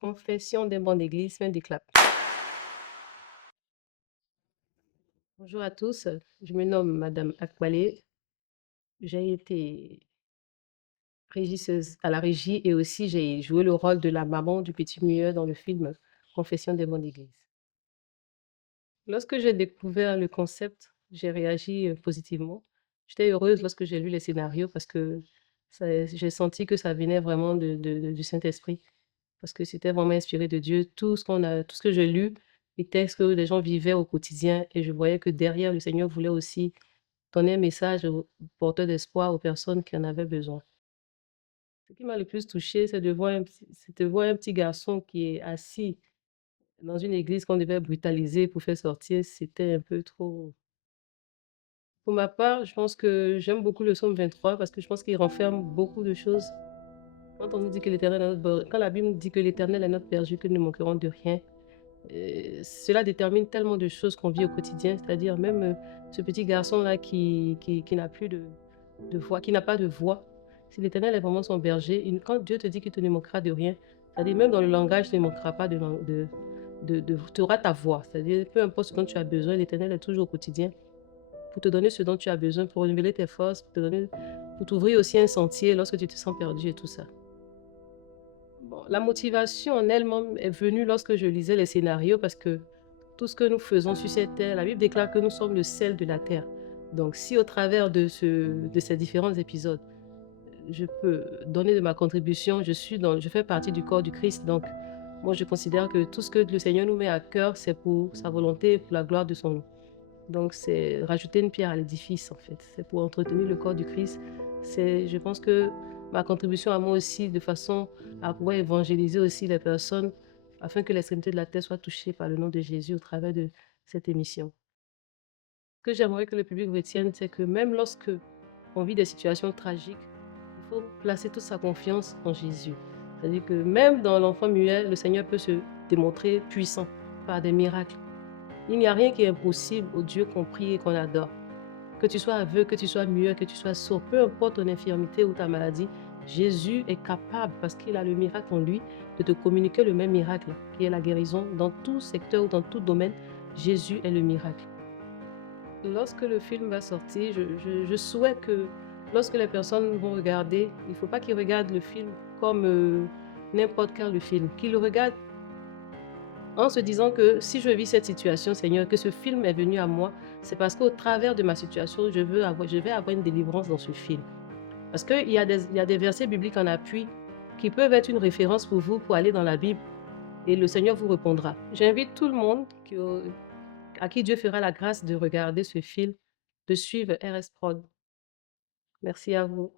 Confession d'un banc d'église, fin des claps. Bonjour à tous, je me nomme Madame Akwale. J'ai été régisseuse à la régie et aussi j'ai joué le rôle de la maman du petit muet dans le film Confession d'un banc d'église. Lorsque j'ai découvert le concept, j'ai réagi positivement. J'étais heureuse lorsque j'ai lu les scénarios parce que j'ai senti que ça venait vraiment du Saint-Esprit. Parce que c'était vraiment inspiré de Dieu. Tout ce que j'ai lu était ce que les gens vivaient au quotidien et je voyais que derrière, le Seigneur voulait aussi donner un message porteur d'espoir aux personnes qui en avaient besoin. Ce qui m'a le plus touchée, c'est de voir un petit garçon qui est assis dans une église qu'on devait brutaliser pour faire sortir. C'était un peu trop. Pour ma part, je pense que j'aime beaucoup le psaume 23 parce que je pense qu'il renferme beaucoup de choses. Quand on nous dit que l'Éternel est quand la Bible nous dit que l'Éternel est notre berger, que nous ne manquerons de rien, cela détermine tellement de choses qu'on vit au quotidien, c'est-à-dire même ce petit garçon-là qui n'a plus de voix, qui n'a pas de voix. Si l'Éternel est vraiment son berger, quand Dieu te dit qu'il te ne manquera de rien, c'est-à-dire même dans le langage, tu ne manqueras pas tu auras ta voix. C'est-à-dire peu importe ce dont tu as besoin, l'Éternel est toujours au quotidien pour te donner ce dont tu as besoin, pour renouveler tes forces, pour t'ouvrir aussi un sentier lorsque tu te sens perdu et tout ça. Bon, la motivation en elle-même est venue lorsque je lisais les scénarios parce que tout ce que nous faisons sur cette terre, la Bible déclare que nous sommes le sel de la terre. Donc, si au travers de ces différents épisodes, je peux donner de ma contribution, je fais partie du corps du Christ. Donc, moi, je considère que tout ce que le Seigneur nous met à cœur, c'est pour sa volonté, pour la gloire de son nom. Donc, c'est rajouter une pierre à l'édifice, en fait. C'est pour entretenir le corps du Christ. Je pense que ma contribution à moi aussi, de façon à pouvoir évangéliser aussi les personnes, afin que l'extrémité de la terre soit touchée par le nom de Jésus au travers de cette émission. Ce que j'aimerais que le public retienne, c'est que même lorsque on vit des situations tragiques, il faut placer toute sa confiance en Jésus. C'est-à-dire que même dans l'enfant muet, le Seigneur peut se démontrer puissant par des miracles. Il n'y a rien qui est impossible au Dieu qu'on prie et qu'on adore. Que tu sois aveugle, que tu sois muet, que tu sois sourd, peu importe ton infirmité ou ta maladie, Jésus est capable, parce qu'il a le miracle en lui, de te communiquer le même miracle, qui est la guérison. Dans tout secteur ou dans tout domaine, Jésus est le miracle. Lorsque le film va sortir, je souhaite que lorsque les personnes vont regarder, il ne faut pas qu'ils regardent le film comme n'importe quel film, qu'ils le regardent en se disant que si je vis cette situation, Seigneur, que ce film est venu à moi, c'est parce qu'au travers de ma situation, je vais avoir une délivrance dans ce film. Parce qu'il y a des versets bibliques en appui qui peuvent être une référence pour vous pour aller dans la Bible et le Seigneur vous répondra. J'invite tout le monde à qui Dieu fera la grâce de regarder ce film, de suivre RS Prod. Merci à vous.